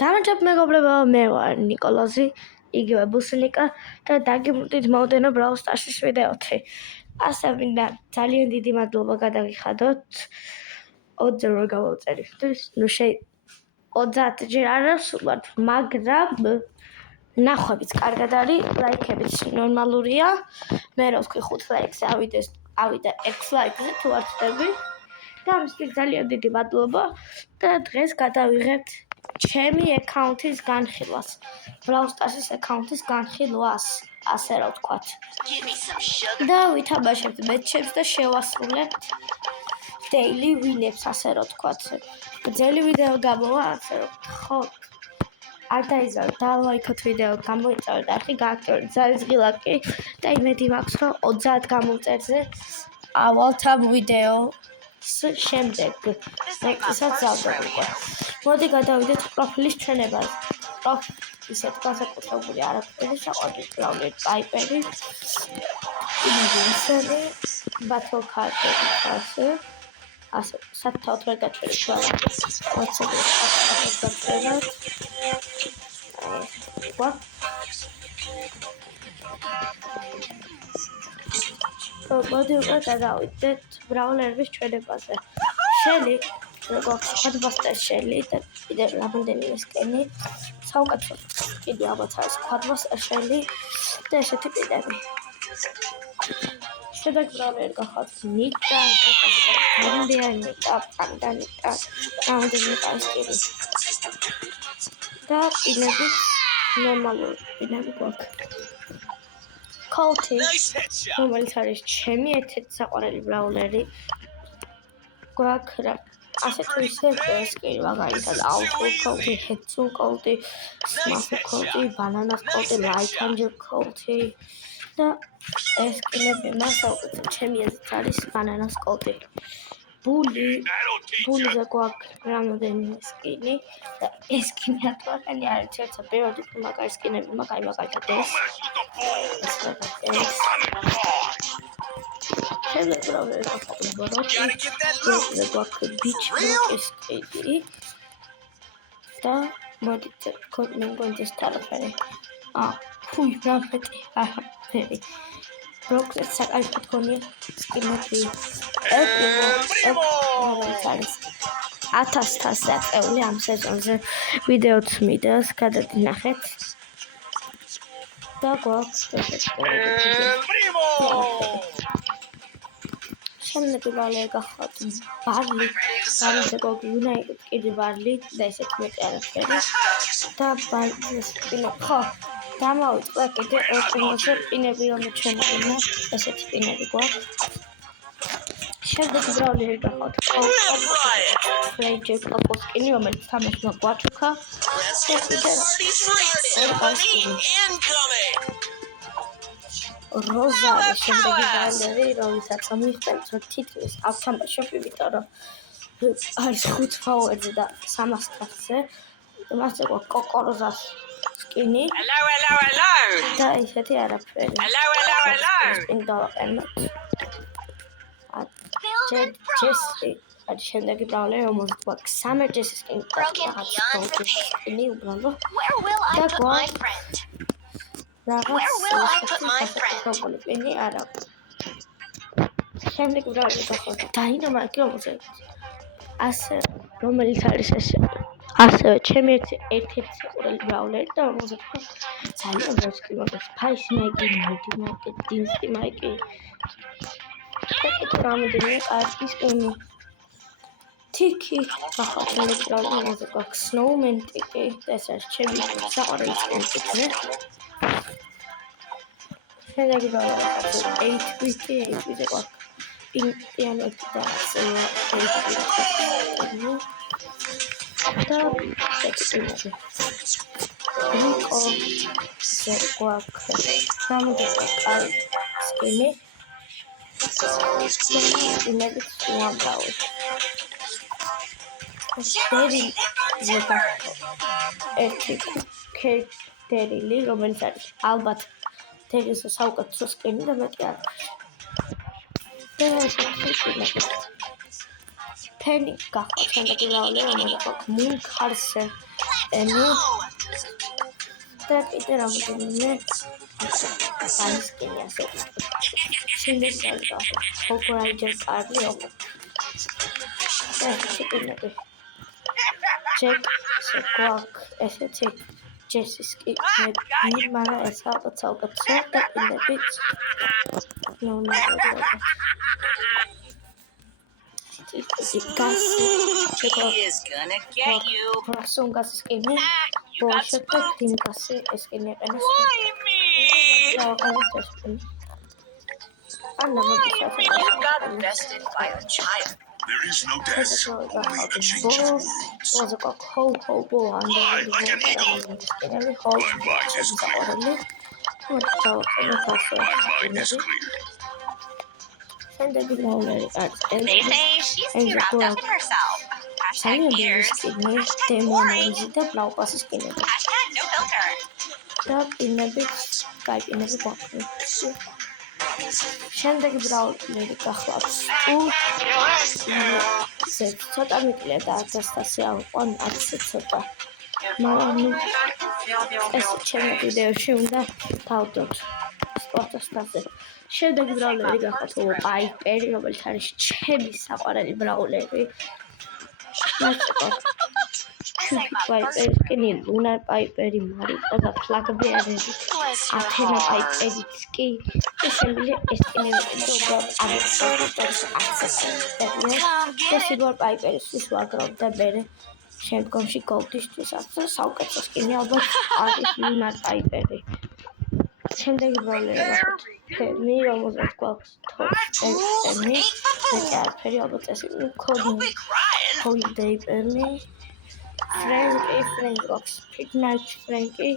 გამარჯობა მეგობრებო, მე ვარ ნიკოლოზი, იგივე ბუსნიკა და დაგიბრუნდით მოვდენო Brawl Stars-ის ვიდეოთი. ასე მინდა ძალიან დიდი მადლობა გადაგიხადოთ 20 რო გავწერისთვის. ნუ 30 ჯერ არ ვსულვართ, მაგრამ ნახვებიც კარგად არის, ლაიქებიც ნორმალურია. მე რო ვთქვი 5 ლაიქზე ავიდა 6 ლაიქზე თუ არ ვწდები. და ამისთვის ძალიან დიდი მადლობა და დღეს გადავიღებთ ჩემი აკაუნთის განხილვას. Brawl Stars-ის აკაუნთის განხილვას, ასე რა ვთქვათ. და ვითამაშებთ მეჩებს და შევასრულებთ daily win-ებს, ასე რა ვთქვათ. გრძელი ვიდეო გამოვა, ასე რა ვთქვათ. არ დაიზარდეთ, დალაიქოთ ვიდეო, გამოიწევეთ არხი, გააქტიურეთ ზარისღილაკი და იმედი მაქვს, რომ 30 გამომწერზე ავალთ ამ ვიდეოს შემდეგ. რეკისაც დავდებ. მოდი გადავიდეთ პროფილის ჩვენებაზე. ისეთ განსაკუთრებული არაფერი საყვარელი პლაუნერი, პაიპერი, ინგლისელი, ბათლ ქარტები, ასე 7-4 გაჩვენე ჩვენი. ვაცები გაჩვენეთ. მოდი უკვე გადავიდეთ ბრაულერების ჩვენებაზე. შელი როგორც Quadbuster შელი და კიდევ რამდენიმე სკენი საუკეთესო კიდე ალბათ არის Quadbuster შელი და ესეთი კიდები. შედეგი ბრაულერი გახავთ ნიკა, ნიკა, პანდა, რამდენიმე კასკერი. და კიდები ნორმალური კიდები გვაქვს. Colty, რომელიც არის ჩემი ერთ-ერთი საყვარელი ბრაულერი. გვაქვს ასე თუ ისე სკენი მაგალითად Auto Colty, Hetsu Colty, Smash Colty, Banana Colty, Light Angel Colty და ეს სკინები მასაუბრეთ ჩემი აზრით არის Banana Colty. ბულიზე გვაქვს რამდენიმე სკინი და ეს სკინი ატვარხანი არის ერთსა პირველი მაგარი სკინები მაგალითად ეს. შემდეგ ბრაულერი გახავთ ბოროტი, გვაქვს ბიჩ სკინი და მოდით მე მგონი სტარაფერი. ფუი, რამფეტი, ფერი. როქს საკალიფო თქონია სკინები. ეს 1000-ზე აწეული ამ სეზონზე ვიდეოც მიდას, გადადინახეთ. და გვაქვს შემდეგი ბრაულერი გახავთ ბარლი. ბარლიზე გვაქვს United კიდე ბარლი და ესეთი მეტი არაფერი. და ბარლის სპინი ხო დამავიწყდა კიდე ოქროზე სპინები რომელიც ჩვენებია ესეთი სპინები გვაქვს. შემდეგი ბრაულერი გახავთ Ranger Couple სკინი რომელიც თამაშმა გვაჩუქა. როზა შემდეგი ბრაულერი რომელსაც მივხვდით რომ თითქმის ავთამაშობ იმიტომ რომ არის 5 ფაუერზე და 300 კაცზე. მასზე გვაქვს კოკოროზას სკინი. და ისეთი არაფერი. სკინი დავაყენოთ. ჯესი არის შემდეგი ბრაულერი რომელსაც გვაქვს Summer Jesse სკინი და რაღაც სკინი უბრალოდ. და გვაქვს რაღაც პროფილი სკინი არა. შემდეგი ბრაულერი გახავთ Dynamite რომელსაც რომელიც არის ესე ასევე ჩემი ერთ-ერთი საყვარელი ბრაულერი და რომელსაც ძალიან ბევრი სკინი აქვს. Spicy Mike, Mighty Mike, Dynasty Mike. და რამდენიმე კარგი სკინი. თიკი გახავთ შემდეგი ბრაულერი რომელსაც გვაქვს Snowman ტიკი და ეს არის ჩემი საყვარელი სკინი. შემდეგი ბრაულერი გახავთ 8-bit-ზე გვაქვს პინკიანეთი და ასე და სკინები. ნიკო გვაქვს რამდენიმე კარგი სკინი. სკინები უამრავი. დერილი ერთი დერილი რომელიც არის ალბათ დერილის საუკეთესო სკინი და მეტი არ არის. და ესეთი სკინები. ფენი გახავთ შემდეგი ბრაულერი რომელსაც გვაქვს Moon Carcer ენი და კიდე რამოდენიმე სკინი ასე შემდეგ გავიგავ ჰოგრაიჯერ კარლი ოკ და სკინები ჩეკ სკვაკ ესეთი ჯესის სკინები მაგრამ ეს ალბათ საუკეთესო და კიდები ნორმალური He is gonna get you. Rasongas skinny. Bullshit the team kasi skinny and Why me? You got bested by a child. There is no death, only a change of worlds. Was a ho and Fly like an eagle. My mind is clear. My mind is clear. And the below They say she's too wrapped up in herself. Hashtag years. Hashtag boring. Hashtag no filter. Stop in a bit Skype in a box. Shandek Brown lady Kahlas. ცოტა მიკლედა ატესტაცია on აცეცოტა. მაგრამ ეს ჩემი ვიდეოში უნდა დავდოთ სპორტოსტაზე. შემდეგ ბრაულერი გახდა თუ პაიპერი, რომელიც არის ჩემი საყვარელი ბრაულერი. პაიპერი, სკინი, ლუნა პაიპერი, მარიტა და ფლაგბერი, ათენა პაიპერიც კი. შემიძლია ეს სკინები უბრალოდ სიბორ პაიპერისთვის ვაგროვდა მერე შემდგომში გოლდისთვისაც და საუკეთესო სკინი ალბათ არის ლუნა პაიპერი. შემდეგი ბრაულერი ფერმი, რომელზეც გვაქვს თორსტენი, არაფერი ალბათ ეს კოდი ჰოლიდეი პერმი, ფრენკი გვაქვს ფიტნაიჩ ფრენკი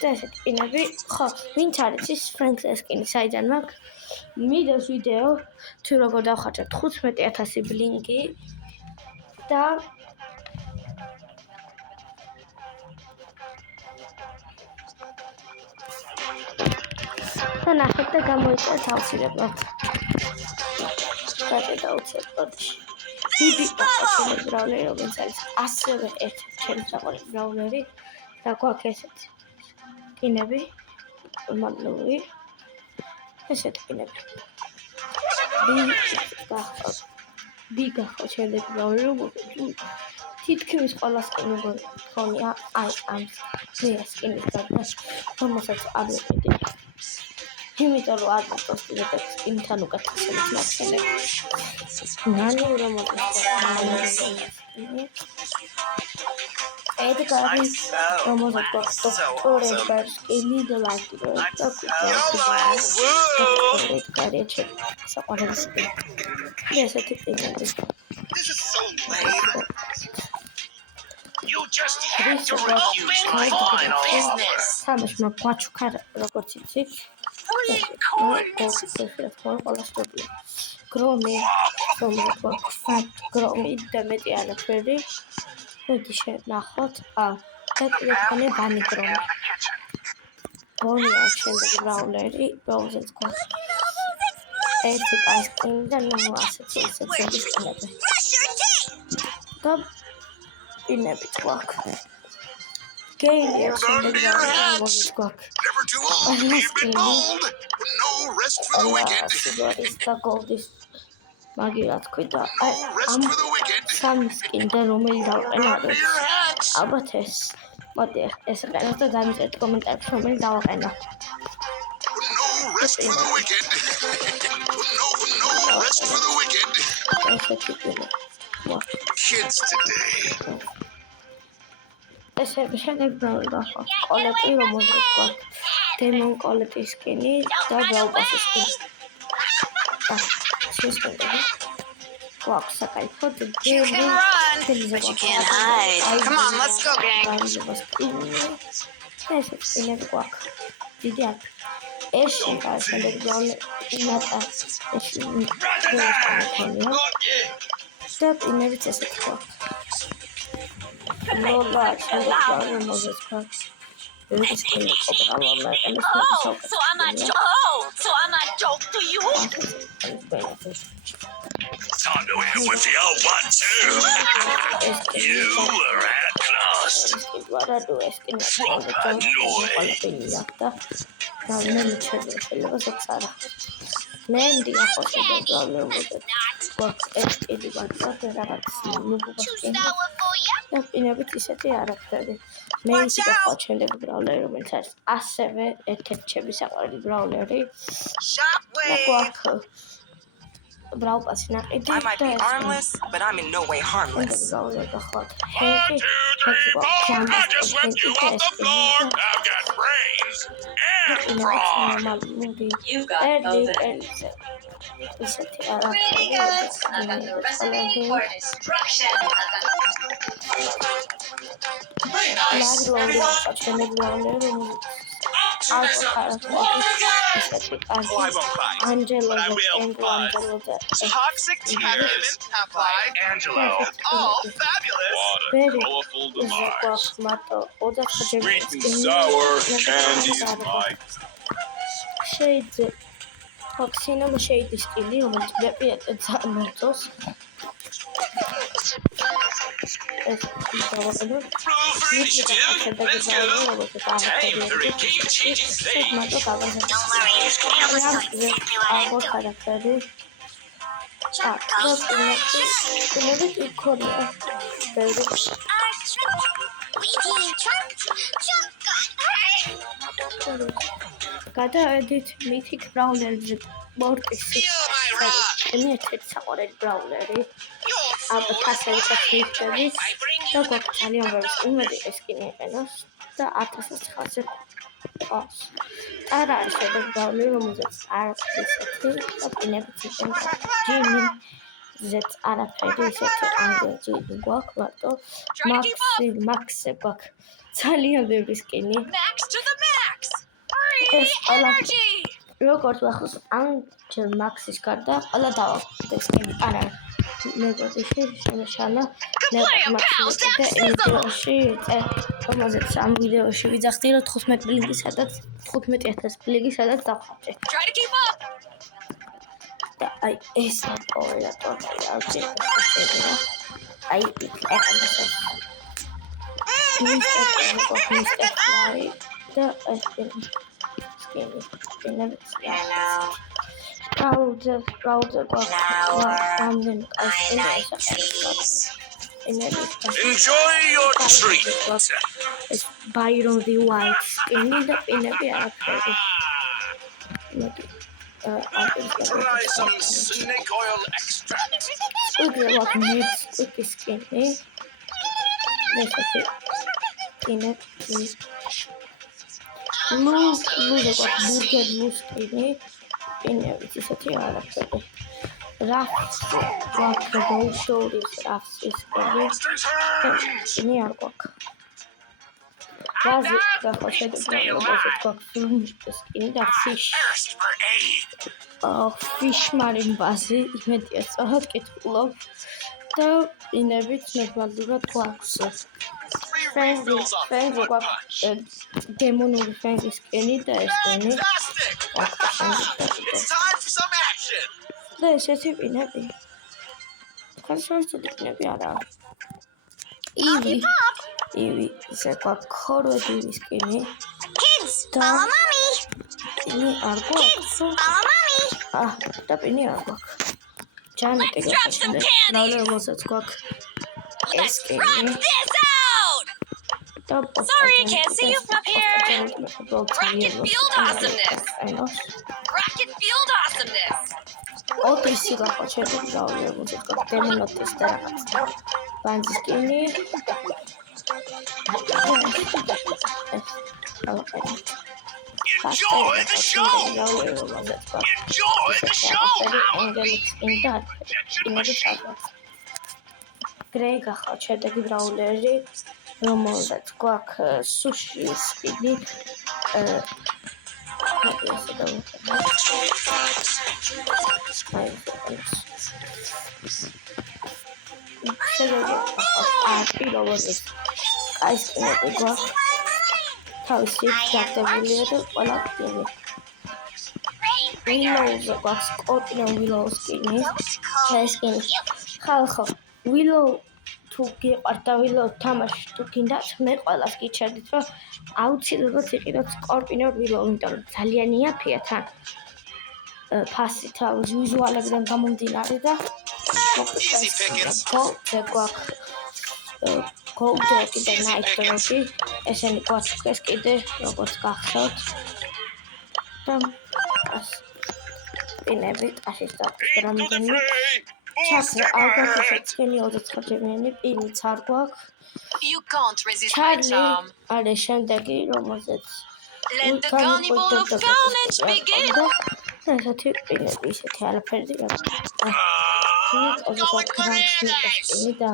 და ესეთი სკინები. ხო, ვინც არის ის ფრენკს სკინი საიდან მაქვს? მიდევს ვიდეო თუ როგორ დავხარჯავ 15000 ბლინკი და ნახეთ და გამოიწევთ ავსირებლად. გადავუცებ. დიდი პასუხი ბრაულერი, რომელიც არის ასევე ერთ-ერთი ჩემი საყვარელი ბრაულერი და გვაქვს ესეთი სკინები, მადლოვი. ესეთი სკინები. დიგა ხო შემდეგ ბრაულერი თითქმის ყველა სკინი გქონია აი ამ სკინის გარდა, რომელსაც არ ვიყიდი. იმიტომ რომ არ პოსტირებ სკინთან უკეთესად მაქსენებ. ნანი რომელსაც Edgar რომელსაც დოქტორ სკინი და ლაიკი და კუჩა საყვარელი სკინი. ესეთი სკინები. This is so lame. You just had to open final business. სამშმა გვაჩუქა როგორც იცით. გრომი გრომი და მეტი არაფერი. მოდი შენახოთ. და ტელეფონი ბანი გრომი. ბონია შემდეგ ბრაულერი, რომელზეც გვაქვს ერთი კასკინი და ნუ ასეთი სკინები. და პინები გვაქვს. Never too old. We've been bold. No rest for the wicked. მაგირად ქვიდა. No rest for the wicked. სამი სკინდა რომელი დავყენო არის. Your hats. ალბათ ეს. მოდი ეს ყენოთ და დამიწერეთ კომენტარებში რომელი დავყენო. No rest for the wicked. No rest for the wicked. Kids today. ესე შემდეგ ბრაულერა კოლეტი რომელზეც გვაქვს დემონ კოლეტის სკინი და ბრაულპასის სკინი. შეშენდება. გვაქვს საკაიფო და You can run, but you can't hide. Come on, let's go, gang. ესე სკინები გვაქვს. დიდი აქ. ეს შემდეგ ბრაულერა ინატა ეს და პინერიც ესეთი გვაქვს. Lola, so I'm a joke to you. Time to hit with the old 1-2. You were at club. lost. ვარადო ეს კი Swap that noise. ყველაფერი ახდა და მე მიჩვენე შეიძლება ზოგსარა მე მდიახო შეგავლებოდა ეს კიდე ვარდა რაღაც ნუბობას და პინებით ისეთი არაფერი მე ისე ხო ჩემდები ბრაულერი რომელიც არის ასევე ერთ-ერთი ჩემი საყვარელი ბრაულერი Shockwave. ბრაულპასი ნაყიდი I might be armless, but I'm in no way harmless. ბრაულერი ხო One, two, three, four. I just swept you off the floor. I've got brains and brawn. You've got both. ისეთი Pretty არაფერი good. I've got the recipe for destruction. Very nice. მაგლოვი ჩემი ბრაულერი Up to this. Oh my god. ისეთი Oh, I კარგი won't bite. ანჯელო But I will ანჯელო და Toxic Tears by Angelo. All fabulous. What a Very colorful ის demise. გვაქვს მარტო 24 Sweet and sour candy is my. შეიძე ვაქცინამ შეიდის სტილი რომელიც პრეპარატად წარმოწოს ეს ისევ Proof Let's go. Time for a game-changing thing. Don't worry. I was going to exactly what I ალბო do. ხარაფერი Junk goes იმედი იქონია ბევრი We eating junk. გადავედით მითიკ ბრაულერზე მორტის Feel my wrath. მე ერთ-ერთი საყვარელი ბრაულერი You're ალბათ full. ასეულსაც მიხდები I bring და you გვაქვს ძალიან ბევრი იმედი ეს კიდე იყენოს და 1900-ზე ყავს და რა არის ეს ბრაულერი რომელზეც არაფერი ისეთი და პინებიც იყენს ჯიმი ზეც არაფერი ისეთი ანგეჯი გვაქვს მარტო მაქსზე გვაქვს ძალიან ბევრი სკინი max to the max. ეს ყველა Energy. როგორც ახოს ანჯელ მაქსის გარდა ყველა დავახვდე სკინი არა მეგობრებში შემეშალა მე ვიდეოში რომელზეც ამ ვიდეოში ვიძახდი რომ 15 ბლინგი სადაც 15000 ბლინგი სადაც დავხატე Try to keep up. და აი ეს ყველა ტოტალი აი იქ ახლა მისტერ და ეს სკინი Hello. Browser რამდენი Enjoy your treat. ეს Byron the White skin და პინები არაფერი. Try some snake oil extract. უბრალოდ მეც სკინი. ესეთი პინები. ლუზა ბურგერ ლუსკინი. პინები ისეთი არაფერი. რაფს გოუშორის რაფს ის პინი არ გვაქვს. ვაზი გახოშედება როგორც გვაქვს სკინი და fish. Thirst for aid. Fish-marine ვაზი იმედია სწორად კითხულობ და პინებით ნორმალურად გვაქვს. Friendly გვაქვს დემონური friendly სკინი და ეს პინი. It's time for some action. და ესეთი პინები. ხალხური პინები არა. ივი ისე გვაქვს ქორვედი სკინი. Kids, follow mommy. პინი არ გვაქვს. Follow mommy. და პინი არ გვაქვს. ჯანეტი Let's drop some candies. ნაულებოსაც გვაქვს Let's rock this out. Sorry, I can't see you from here. Rocket field awesomeness. Rocket field awesomeness. ოტისი გახოჩები ნაულებოსაც გვაქვს დემონოტის და რაღაც. ბანძკინი. Enjoy the show. Enjoy the show. გრეი გახოჩები ბრაულერი რომელზეც გვაქვს სუში სკინი პირობებს აი სკინები გვაქვს თავისი დაგდებულია და ყველა პინი ვილოუზე გვაქვს სკორპიონ ვილოუს სკინი ეს სკინი ხალხო ვილოუ თუ გიყვართ და ვილოდოთ თამაში თუ გინდათ მე ყველას გიჩერდით რომ აუცილებლად იყიდოთ სკორპინო ვილო იმიტომ რომ ძალიან იაფია თან ფასი თავის ვიზუალებიდან გამომდინარე და Easy pickings. გოლდე კიდე ნაიტროგი ესენი გვაქვს კიდე როგორც გახსოვთ და პინები ტაშის დამდგრამდენი ჩასრა ალბათ ესენი 29-იანი პინიც არ გვაქვს You can't resist my charm. არის შემდეგი რომელზეც Let the carnival of carnage begin. ესეთი პინები ისეთი არაფერი Going bananas. და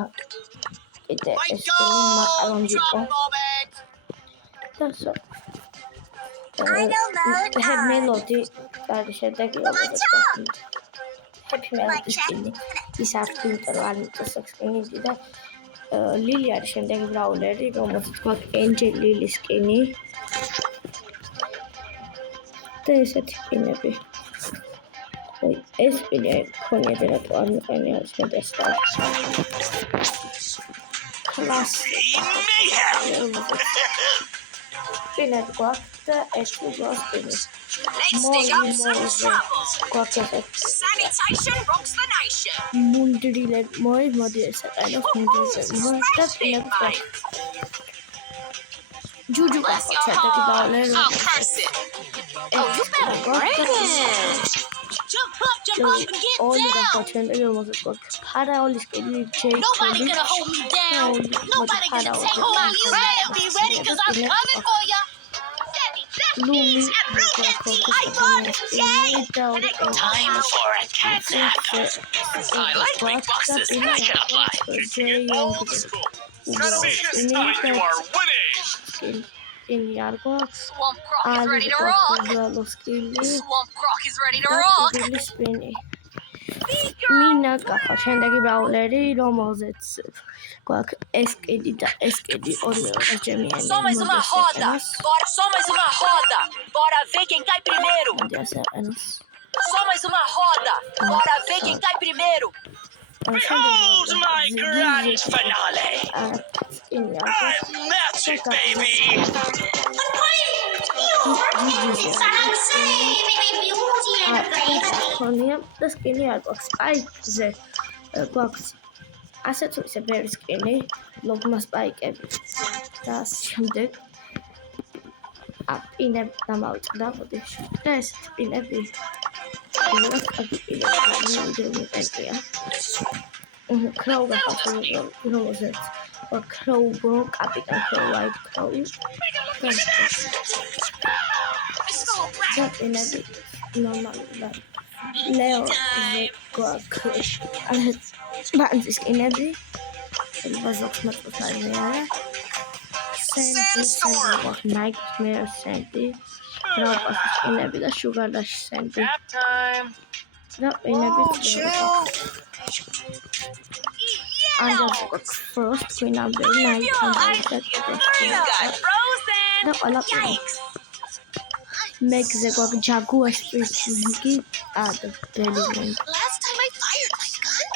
კიდე My ეს პინი მაკარონი იყო dog moment. და მელოდი არის შემდეგი რომელზეც გვაქვს ჰეპი მელოდის პინი ის არ თვითონ არ მიწეს სკინი და ლილი არის შემდეგი ბრაულერი რომელზეც გვაქვს ენჯელ lilis სკინი და ესეთი პინები ой ეს პინი ქონიადა რატო არ მიყენე არის მედესტა კლასი პინები გვაქვს და ერთი გვაქვს პინი Let's dig up some troubles. Sanitation rocks the nation. მუნდრილები მოდი ეს აყენოთ მუნდრილები და პინები გვაქვს ჯუჯუ Bless your გახოთ შემდეგი heart. ბრაულერი I'll curse it. Oh, you better bring it. Jump up and get Όλοι down. გახოთ შემდეგი რომელზეც გვაქვს ფარაოლის კილი ჯეიკობი Nobody gonna hold me down. Nobody gonna take my crown. Be ready, cause I'm coming for ya. ლუმი Time for a cat nap. I like big boxes. I can apply. Old school. See, this time you are winning. პინი არ გვაქვს Swamp Croc is ready to არის rock. ბლალოს კილი Swamp Croc is ready to rock. სპინი მინა გახო შემდეგი ბრაულერი რომელზეც გვაქვს ეს კილი და ეს კილი ორივე ორჯემიანი Somos uma roda. Bora, somos uma roda. Bora ver quem cai primeiro. Somos uma roda. Bora ver quem cai primeiro. Behold my grand finale. I'm magic, baby. ხონია და სკინი არ გვაქვს სპაიკზე გვაქვს ასე თუ ისე ბევრი სკინი ლოგმა სპაიკები და შემდეგ პინები დამავიწყდა ბოდიში და ეს პინები ქროუ გახსოვდა რომელზეც ქროუ კაპიტან ქროუ ვაით ქროუ და პინები ნორმალია ლეო გვაქვს ბანძის სკინები ბაზოქს მოწოთარია სენდი ნაიტმეერ სენდი დროპას სკინები და შუგარ დაში სენდი Nap time. და პინები Under first queen number 9 და ყველა მეგზე გვაქვს ჯაგუარ სპეციფიკი და დელივერი Last time I fired my gun,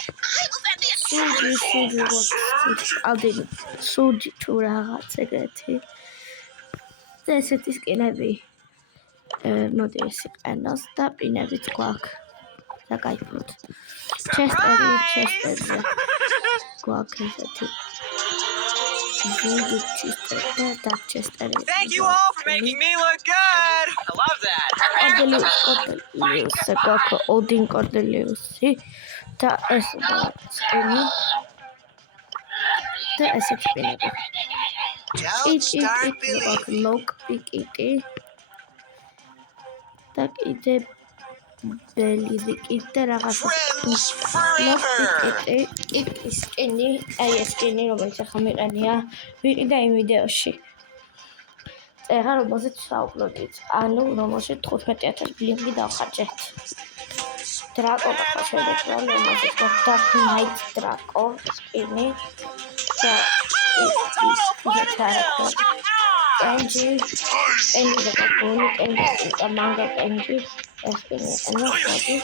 I was at the სუჯი თუ რაღაც ეგეთი და ესეთი სკინები მოდი ეს იყენოს და პინებიც გვაქვს და кайფოთ ჩესტერზე გვაქვს ესეთი Thank you all for making me look good. I love that. Odin Cordeliusi და ეს სკინი და ესეთი პინები ლოკ პიკიტი და კიდე ბელიზი კიდე რაღაცა პიკიტი სკინი აი ეს სკინი რომელიც ახლა მიყენია ვიყიდა იმ ვიდეოში წერა რომელზეც საუბრობთ ანუ რომელშიც 15000 ბლინგი დავხარჯეთ დრაკო გახსოვდეთ რომელზეც Dark Knight დრაკო სკინი და Kenji, Kenji the Kakuni, Kenji the manga Kenji, ესპინი ენოსები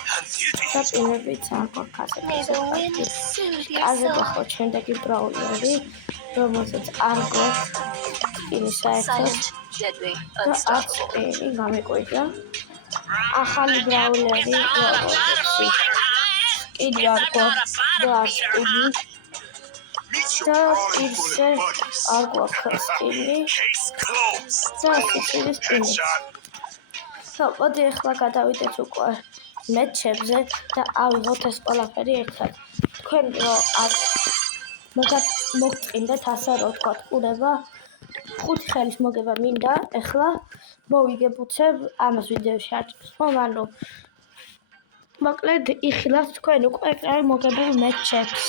და პინებიც არ გვაქვს ასეთი აზება ხო შემდეგი ბრაულერი რომელსაც არ გვაქვს სკინი საერთოდ და არც სკინი გამიკვირდა ახალი ბრაულერი რომელსაც სკინი არ გვაქვს და არც სკინი და ისე არ გვაქვს სკინი და ისე სკინი მოდი ახლა გადავიდეთ უკვე მეჩებზე და ავიღოთ ეს ყველაფერი ერთად. თქვენ რო არ მოგწყინდეთ ასე რომ თქვა ყურება 5 ხელის მოგება მინდა ახლა მოვიგებუცებ ამას ვიდეოში აჭრს ხომ ანუ მოკლედ იხილავთ თქვენ უკვე ეკრანი მოგებულ მეჩებს